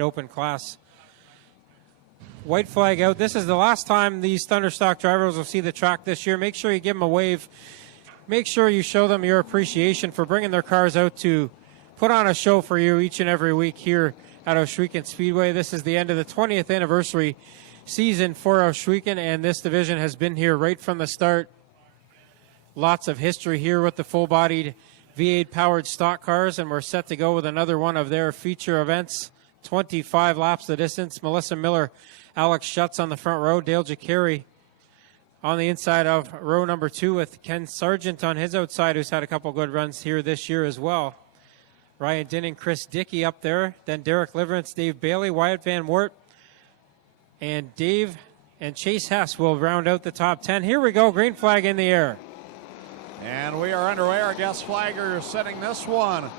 open class. White flag out. This is the last time these Thunderstock drivers will see the track this year. Make sure you give them a wave. Make sure you show them your appreciation for bringing their cars out to put on a show for you each and every week here at Ohsweken Speedway. This is the end of the 20th anniversary season for Ohsweken, and this division has been here right from the start. Lots of history here with the full-bodied V8 powered stock cars, and we're set to go with another one of their feature events. 25 laps the distance. Melissa Miller, Alex Schutz on the front row, Dale Jacari on the inside of row number 2 with Ken Sargent on his outside, who's had a couple good runs here this year as well. Ryan Dinning, Chris Dickey up there, then Derek Liverance, Dave Bailey, Wyatt Van Wert, and Dave and Chase Hess will round out the top 10. Here we go, green flag in the air. And we are underway. Our guest flagger setting this one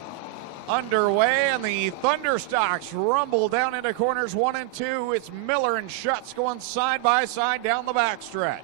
underway, and the Thunderstocks rumble down into corners 1 and 2. It's Miller and Schutz going side by side down the backstretch.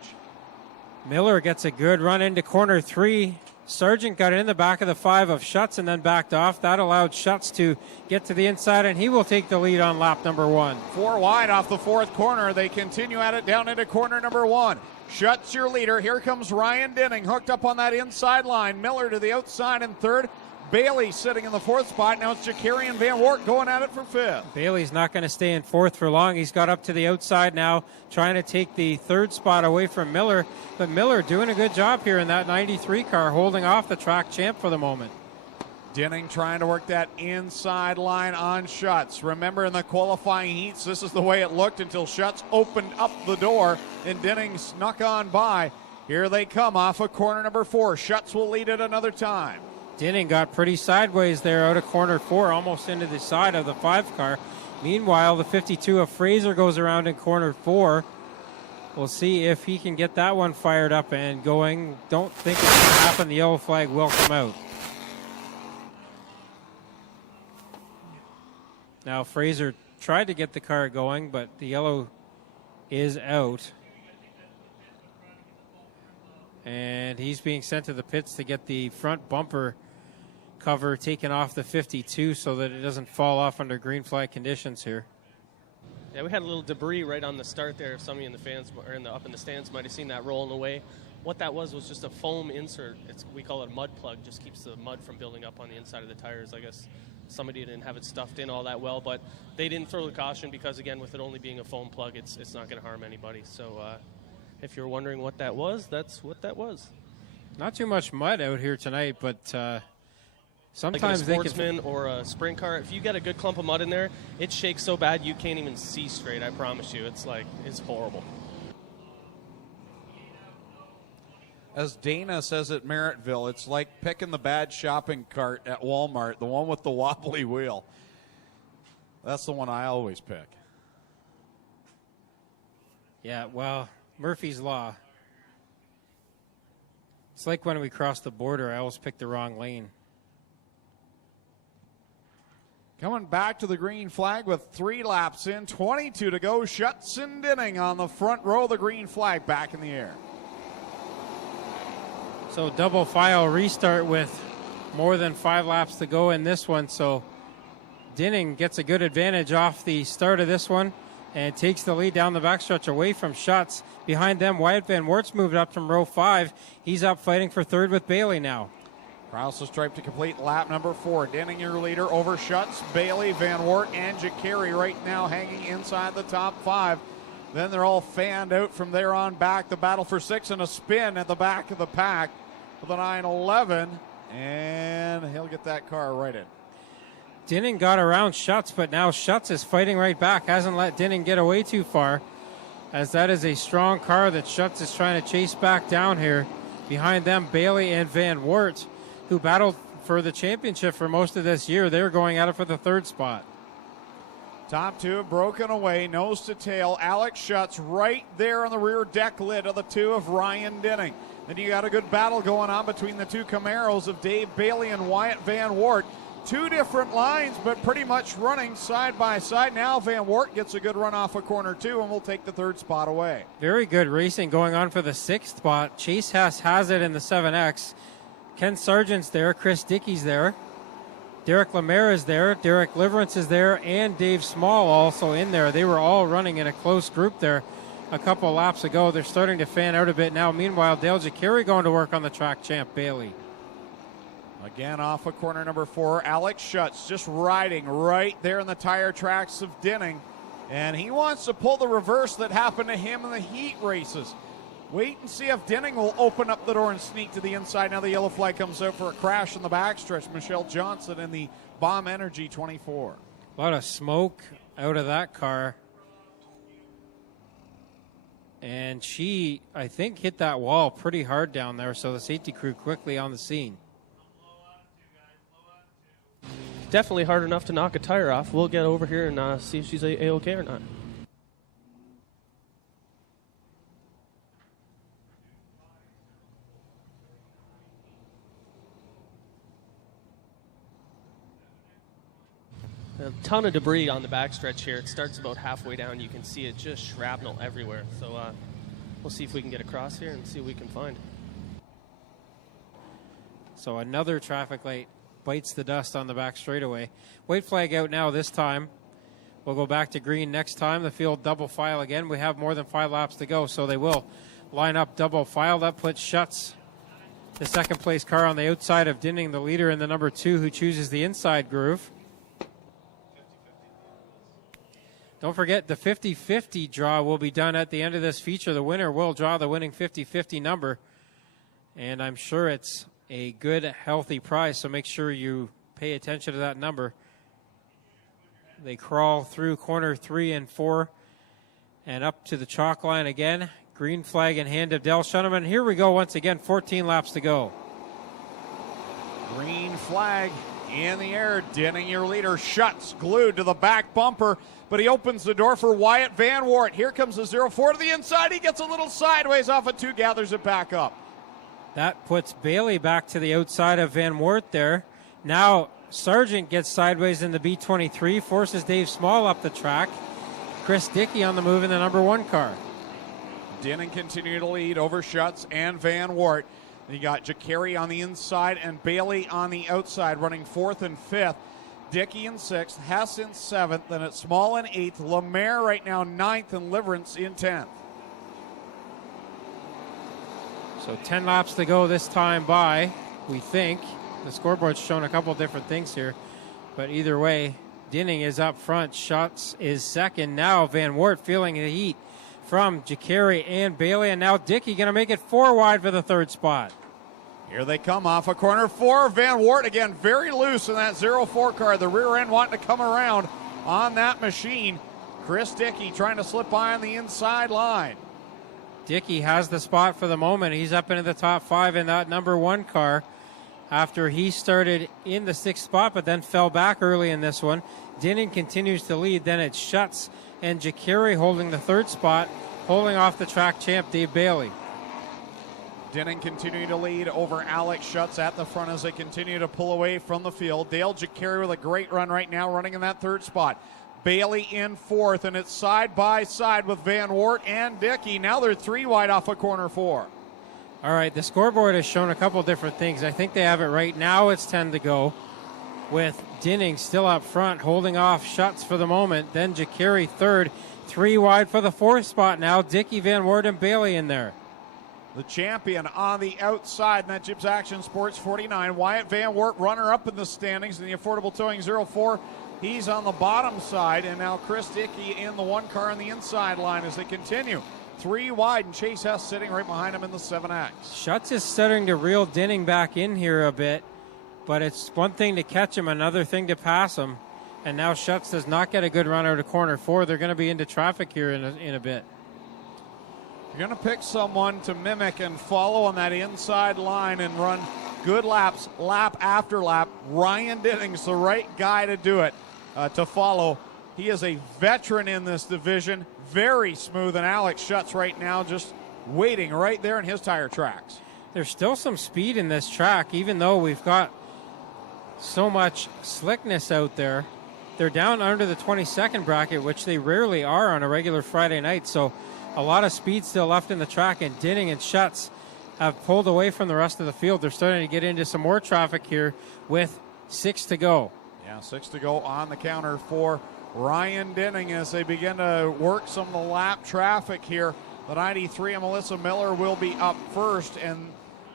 Miller gets a good run into corner 3. Sargent got it in the back of the 5 of Schutz and then backed off. That allowed Schutz to get to the inside, and he will take the lead on lap number 1. 4 wide off the 4th corner. They continue at it down into corner number 1. Schutz, your leader. Here comes Ryan Dinning, hooked up on that inside line. Miller to the outside in 3rd. Bailey sitting in the 4th spot. Now it's Jacari and Van Wert going at it for 5th. Bailey's not going to stay in 4th for long. He's got up to the outside now, trying to take the 3rd spot away from Miller. But Miller doing a good job here in that 93 car, holding off the track champ for the moment. Dinning trying to work that inside line on Schutz. Remember, in the qualifying heats, this is the way it looked until Schutz opened up the door and Dinning snuck on by. Here they come off of corner number 4. Schutz will lead it another time. Dinning got pretty sideways there out of corner 4, almost into the side of the 5 car. Meanwhile, the 52 of Fraser goes around in corner 4. We'll see if he can get that one fired up and going. Don't think it's going to happen. The yellow flag will come out. Now, Fraser tried to get the car going, but the yellow is out. And he's being sent to the pits to get the front bumper cover taken off the 52 so that it doesn't fall off under green flag conditions here. Yeah, we had a little debris right on the start there. If some of you in the fans or up in the stands might have seen that rolling away. What that was just a foam insert. We call it a mud plug. Just keeps the mud from building up on the inside of the tires. I guess somebody didn't have it stuffed in all that well, but they didn't throw the caution because, again, with it only being a foam plug, it's not going to harm anybody. So if you're wondering what that was, that's what that was. Not too much mud out here tonight, but sometimes like a sportsman or a sprint car, if you get a good clump of mud in there, it shakes so bad you can't even see straight. I promise you, it's horrible. As Dana says at Merrittville, it's like picking the bad shopping cart at Walmart, the one with the wobbly wheel. That's the one I always pick. Yeah, well, Murphy's Law. It's like when we cross the border, I always pick the wrong lane. Coming back to the green flag with 3 laps in, 22 to go. Schutz and Dinning on the front row, the green flag back in the air. So double file restart with more than 5 laps to go in this one. So Dinning gets a good advantage off the start of this one and takes the lead down the backstretch away from Schutz. Behind them, Wyatt Van Wert's moved up from row 5. He's up fighting for 3rd with Bailey now. Across the stripe to complete lap number 4. Dinning, your leader, over Schutz, Bailey, Van Wert, and Jacari right now hanging inside the top 5. Then they're all fanned out from there on back. The battle for 6 and a spin at the back of the pack for the 911. And he'll get that car right in. Dinning got around Schutz, but now Schutz is fighting right back. Hasn't let Dinning get away too far, as that is a strong car that Schutz is trying to chase back down here. Behind them, Bailey and Van Wert, who battled for the championship for most of this year. They're going at it for the 3rd spot. Top 2 broken away, nose to tail. Alex Schutz right there on the rear deck lid of the 2 of Ryan Dinning. Then you got a good battle going on between the 2 Camaros of Dave Bailey and Wyatt Van Wert. 2 different lines, but pretty much running side by side. Now Van Wert gets a good run off of corner 2 and will take the 3rd spot away. Very good racing going on for the 6th spot. Chase Hess has it in the 7X. Ken Sargent's there. Chris Dickey's there. Derek Lemaire is there, Derek Liverance is there, and Dave Small also in there. They were all running in a close group there a couple laps ago. They're starting to fan out a bit now. Meanwhile, Dale Jacari going to work on the track champ, Bailey. Again, off of corner number 4, Alex Schutz just riding right there in the tire tracks of Dinning. And he wants to pull the reverse that happened to him in the heat races. Wait and see if Dinning will open up the door and sneak to the inside. Now the yellow flag comes out for a crash in the backstretch. Michelle Johnson in the Bomb Energy 24. A lot of smoke out of that car. And she, I think, hit that wall pretty hard down there, so the safety crew quickly on the scene. Definitely hard enough to knock a tire off. We'll get over here and see if she's A-okay or not. A ton of debris on the backstretch here. It starts about halfway down. You can see it just shrapnel everywhere. So we'll see if we can get across here and see what we can find. So another traffic light bites the dust on the back straightaway. White flag out now this time. We'll go back to green next time. The field double file again. We have more than 5 laps to go, so they will line up double file. That puts Schutz, the second place car, on the outside of Dinning, the leader in the number 2, who chooses the inside groove. Don't forget, the 50-50 draw will be done at the end of this feature. The winner will draw the winning 50-50 number, and I'm sure it's a good, healthy prize, so make sure you pay attention to that number. They crawl through corner 3 and 4 and up to the chalk line again. Green flag in hand of Del Shuneman. Here we go once again, 14 laps to go. Green flag in the air. Dinning, your leader. Schutz glued to the back bumper, but he opens the door for Wyatt Van Wart. Here comes the 0-4 to the inside. He gets a little sideways off of 2, gathers it back up. That puts Bailey back to the outside of Van Wart there. Now Sargent gets sideways in the B23, forces Dave Small up the track. Chris Dickey on the move in the number 1 car. Dinning continue to lead over Schutz and Van Wart. You got Jacari on the inside and Bailey on the outside, running 4th and 5th. Dickey in 6th, Hess in 7th, then it's Small in 8th, Lemaire right now 9th, and Liverance in 10th. So 10 laps to go this time by, we think. The scoreboard's showing a couple different things here, but either way, Dinning is up front. Schutz is second. Now Van Wart feeling the heat from Jacari and Bailey, and now Dickey going to make it 4 wide for the 3rd spot. Here they come off of corner 4. Van Wart again very loose in that 0-4 car. The rear end wanting to come around on that machine. Chris Dickey trying to slip by on the inside line. Dickey has the spot for the moment. He's up into the top 5 in that number 1 car after he started in the 6th spot, but then fell back early in this one. Dinning continues to lead. Then it's Schutz and Jacari holding the 3rd spot, holding off the track champ, Dave Bailey. Dinning continuing to lead over Alex Schutz at the front as they continue to pull away from the field. Dale Jacari with a great run right now, running in that 3rd spot. Bailey in 4th, and it's side by side with Van Wart and Dickey. Now they're 3 wide off of corner 4. All right, the scoreboard has shown a couple different things. I think they have it right now. It's 10 to go, with Dinning still up front, holding off Schutz for the moment. Then Jacari 3rd, 3 wide for the 4th spot now. Dickey, Van Wart, and Bailey in there. The champion on the outside in that Gibbs Action Sports 49. Wyatt Van Wart, runner-up in the standings in the Affordable Towing 0-4. He's on the bottom side, and now Chris Dickey in the 1 car on the inside line as they continue. 3 wide, and Chase Hess sitting right behind him in the 7X. Schutz is starting to reel Dinning back in here a bit, but it's one thing to catch him, another thing to pass him. And now Schutz does not get a good run out of corner 4. They're going to be into traffic here in a bit. You're going to pick someone to mimic and follow on that inside line and run good laps, lap after lap. Ryan Dinning's the right guy to do it, to follow. He is a veteran in this division, very smooth, and Alex Schutz right now just waiting right there in his tire tracks. There's still some speed in this track, even though we've got so much slickness out there. They're down under the 22nd bracket, which they rarely are on a regular Friday night, so a lot of speed still left in the track, and Dinning and Schutz have pulled away from the rest of the field. They're starting to get into some more traffic here with 6 to go. Yeah, 6 to go on the counter for Ryan Dinning as they begin to work some of the lap traffic here. The 93 and Melissa Miller will be up first, and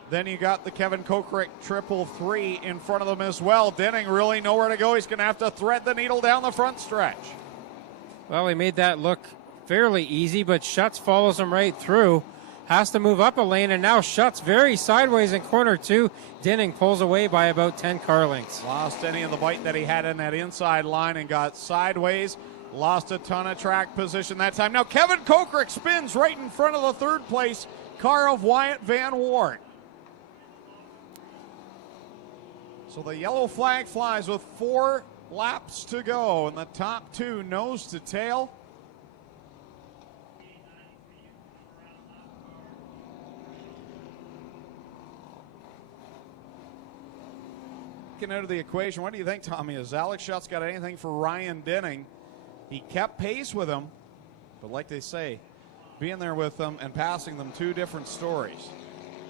then you got the Kevin Kokrick 333 in front of them as well. Dinning really nowhere to go. He's going to have to thread the needle down the front stretch. Well, he made that look fairly easy, but Schutz follows him right through. Has to move up a lane, and now Schutz very sideways in corner 2. Dinning pulls away by about 10 car lengths. Lost any of the bite that he had in that inside line and got sideways. Lost a ton of track position that time. Now Kevin Kokrick spins right in front of the third place car of Wyatt Van Wart. So the yellow flag flies with 4 laps to go, and the top 2 nose to tail. Out of the equation, what do you think, Tommy? Has Alex Schutz got anything for Ryan Dinning? He kept pace with him, but like they say, being there with them and passing them, 2 different stories.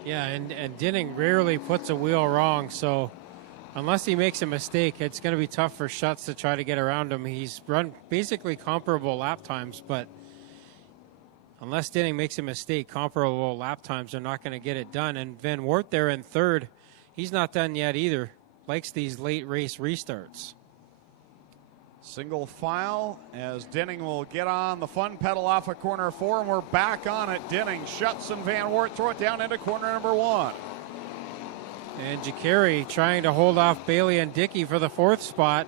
Yeah, and Dinning rarely puts a wheel wrong, so unless he makes a mistake, it's going to be tough for Schutz to try to get around him. He's run basically comparable lap times, but unless Dinning makes a mistake, comparable lap times are not going to get it done. And Van Wart there in third, he's not done yet either. Likes these late race restarts. Single file as Dinning will get on the fun pedal off of corner 4, and we're back on it. Dinning, Schutz, and Van Wart throw it down into corner number 1. And Jacari trying to hold off Bailey and Dickey for the 4th spot.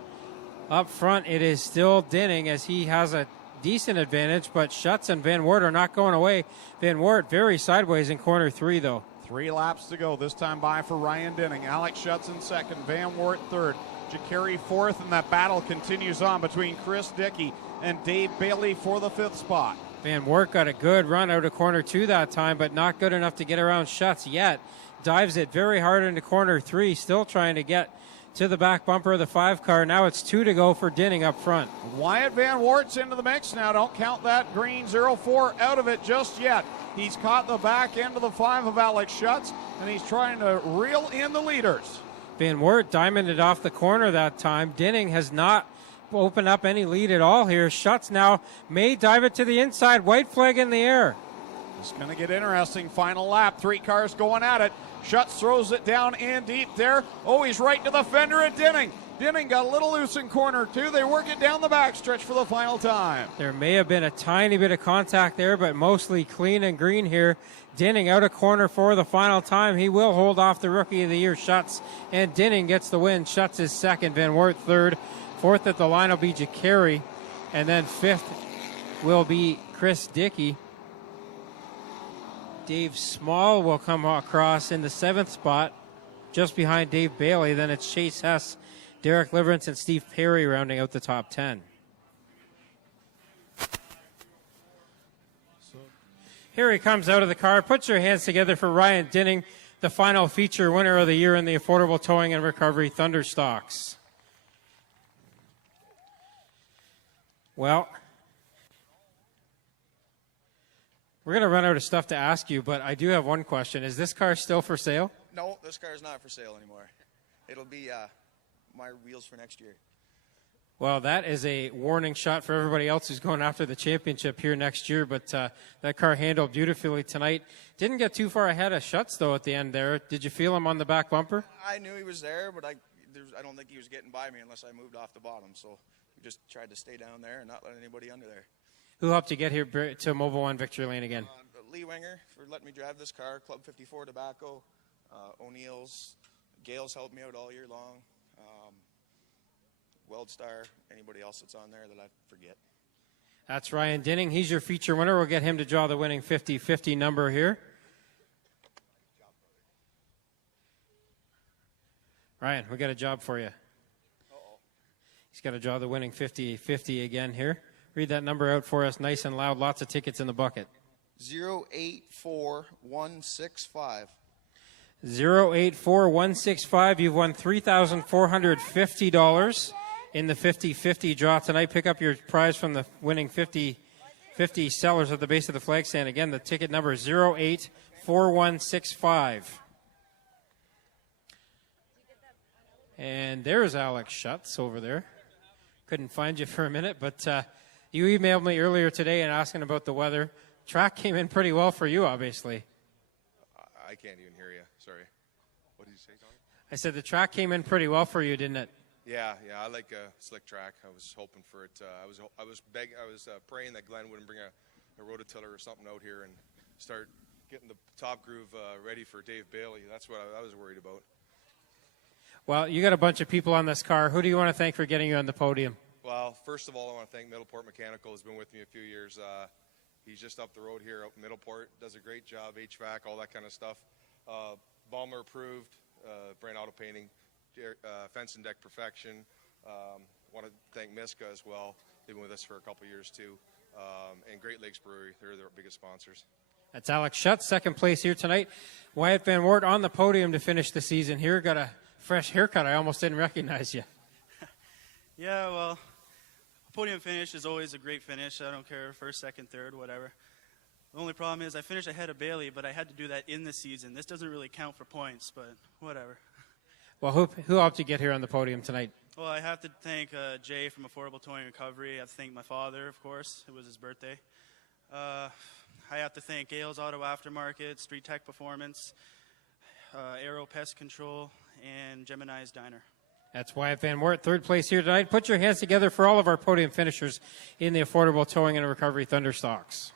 Up front, it is still Dinning as he has a decent advantage, but Schutz and Van Wart are not going away. Van Wart very sideways in corner 3, though. 3 laps to go, this time by for Ryan Dinning. Alex Schutz in second, Van Wart third, Jacari fourth, and that battle continues on between Chris Dickey and Dave Bailey for the 5th spot. Van Wart got a good run out of corner 2 that time, but not good enough to get around Schutz yet. Dives it very hard into corner 3, still trying to get to the back bumper of the 5 car. Now it's 2 to go for Dinning up front. Wyatt Van Wart's into the mix now. Don't count that green 04 out of it just yet. He's caught the back end of the 5 of Alex Schutz, and he's trying to reel in the leaders. Van Wart diamonded off the corner that time. Dinning has not opened up any lead at all here. Schutz now may dive it to the inside. White flag in the air. It's going to get interesting. Final lap. 3 cars going at it. Schutz throws it down in deep there. Oh, he's right to the fender at Dinning. Dinning got a little loose in corner 2. They work it down the backstretch for the final time. There may have been a tiny bit of contact there, but mostly clean and green here. Dinning out of corner 4 the final time. He will hold off the Rookie of the Year, Schutz, and Dinning gets the win. Schutz is second, Van Wart third. 4th at the line will be Jacari, and then 5th will be Chris Dickey. Dave Small will come across in the 7th spot, just behind Dave Bailey. Then it's Chase Hess, Derek Liverance, and Steve Perry rounding out the top 10. Here he comes out of the car. Put your hands together for Ryan Dinning, the final feature winner of the year in the Affordable Towing and Recovery Thunderstocks. Well, we're going to run out of stuff to ask you, but I do have one question. Is this car still for sale? No, this car is not for sale anymore. It'll be my wheels for next year. Well, that is a warning shot for everybody else who's going after the championship here next year, but that car handled beautifully tonight. Didn't get too far ahead of Schutz, though, at the end there. Did you feel him on the back bumper? I knew he was there, but I don't think he was getting by me unless I moved off the bottom. So we just tried to stay down there and not let anybody under there. Who helped you get here to Mobile One Victory Lane again? Lee Winger for letting me drive this car, Club 54 Tobacco, O'Neill's, Gales helped me out all year long, Weldstar, anybody else that's on there that I forget. That's Ryan Dinning. He's your feature winner. We'll get him to draw the winning 50-50 number here. Ryan, we got a job for you. Uh-oh. He's got to draw the winning 50-50 again here. Read that number out for us nice and loud. Lots of tickets in the bucket. 084165. 084165. You've won $3,450 in the 50-50 draw tonight. Pick up your prize from the winning 50-50 sellers at the base of the flag stand. Again, the ticket number is 084165. And there's Alex Schutz over there. Couldn't find you for a minute, but you emailed me earlier today and asking about the weather. Track came in pretty well for you, obviously. I can't even hear you. Sorry. What did you say, Tony? I said the track came in pretty well for you, didn't it? Yeah. I like a slick track. I was hoping for it. I was praying that Glenn wouldn't bring a rototiller or something out here and start getting the top groove ready for Dave Bailey. That's what I was worried about. Well, you got a bunch of people on this car. Who do you want to thank for getting you on the podium? Well, first of all, I want to thank Middleport Mechanical. Has been with me a few years. He's just up the road here, up in Middleport. Does a great job, HVAC, all that kind of stuff. Balmer approved, Brand Auto Painting, Fence and Deck Perfection. Want to thank Miska as well. They've been with us for a couple years too. And Great Lakes Brewery, they're their biggest sponsors. That's Alex Schutz, second place here tonight. Wyatt Van Wart on the podium to finish the season here. Got a fresh haircut. I almost didn't recognize you. Yeah, well, podium finish is always a great finish. I don't care, first, second, third, whatever. The only problem is I finished ahead of Bailey, but I had to do that in the season. This doesn't really count for points, but whatever. Well, who helped you get here on the podium tonight? Well, I have to thank Jay from Affordable Towing Recovery. I have to thank my father, of course. It was his birthday. I have to thank Gale's Auto Aftermarket, Street Tech Performance, Aero Pest Control, and Gemini's Diner. That's Wyatt Van Wart, third place here tonight. Put your hands together for all of our podium finishers in the Affordable Towing and Recovery Thunderstocks.